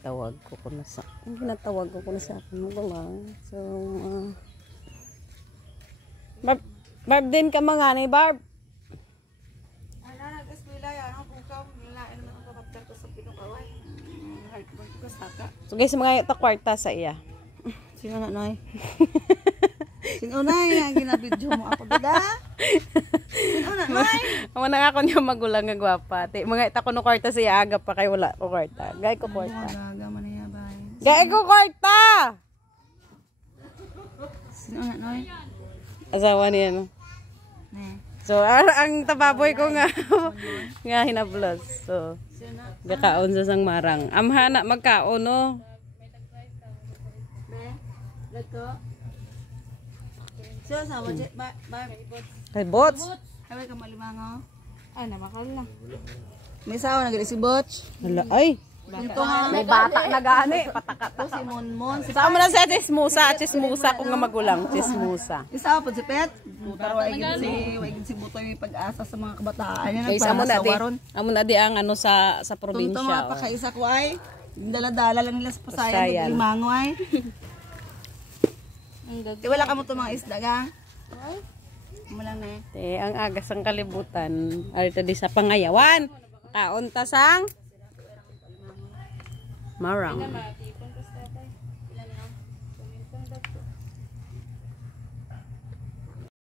Tawag ko na sa ginatawag ko na sa akin magulang. So Barb din ka mga ni Barb. Ana nag-eskwela ya no bukaw nilain man ang kapaptar ko sa pinukaway. Heartburn ko saka. So guys, mga ta kwarta sa iya. Sino na noy? Sino na yang ginabidyo mo ako bida? Sino na noy? Amo na ako niya magulang nga gwapa. Ti mga ita ko no kwarta sa iya aga pa kay wala ko kwarta. Gay ko kwarta. Gaga man niya bay. Gay ko kwarta. Sino na noy? Asawa niya no. Ne. So ang tababoy ko nga nga hinablos. So gakaon sa sang marang. Amhana magkaon no. Ne. Leto. So sa budget ba Ay bots. ay ka malimango. Ay namakal na. May sawa na gali si Botch. Hala ay. Ito ha. May bata na gani. Patakata. Si Monmon. Saan mo na sa chismusa kung nga magulang, chismusa. Isa po si Pet. Pero wagin si Butoy pag-asa sa mga kabataan. Yan ang Guys, amo na di ang ano sa Tunto probinsya. mga pakaisa ko ay. Dala-dala lang nila sa Pasayan. Limango ay. Wala ka mo itong mga isda ka? Wala na eh. Ang agas ang kalibutan. Arito di sa pangayawan. Kaon tasang marang.